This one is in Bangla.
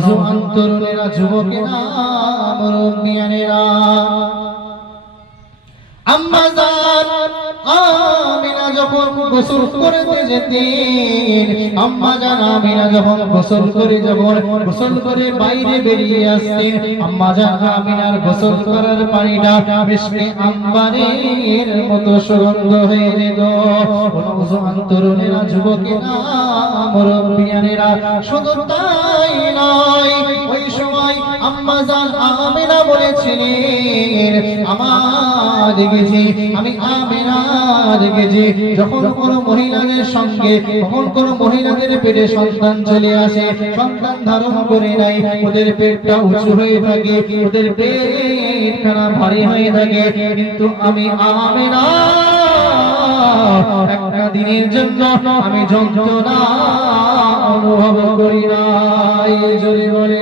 নওজোয়ান তরুণেরা, যুবকেরা, মুরব্বিয়ানেরা, আম্মা জান আমিনা যখন গোসল করতে যেতেন, আম্মা জান আমিনা যখন গোসল করে বাইরে বেরিয়ে আসতেন, আম্মা জান আমিনার গোসল করার পানিটা মিশকে আম্বারের মতো সুগন্ধ হয়ে যেত। নওজোয়ান তরুণেরা, যুবকেরা, মুরব্বিয়ানেরা, শুধু তাই নয়, ওই সময় আম্মা জান আমিনা বলেছিলেন, আমার দেখেছি, আমি আমিনা দেখেছি, যখন কোনো মহিলাদের সঙ্গে, যখন কোনো মহিলাদের পেটে সন্তান চলে আসে, সন্তান ধারণ করে নাই, ওদের পেটটা উঁচু হয়ে থাকে, ওদের পেটখানা ভারী হয়ে থাকে, কিন্তু আমি আমিনা একটা দিনের জন্য আমি যন্ত্রণা অনুভব করি না। জোরে বলে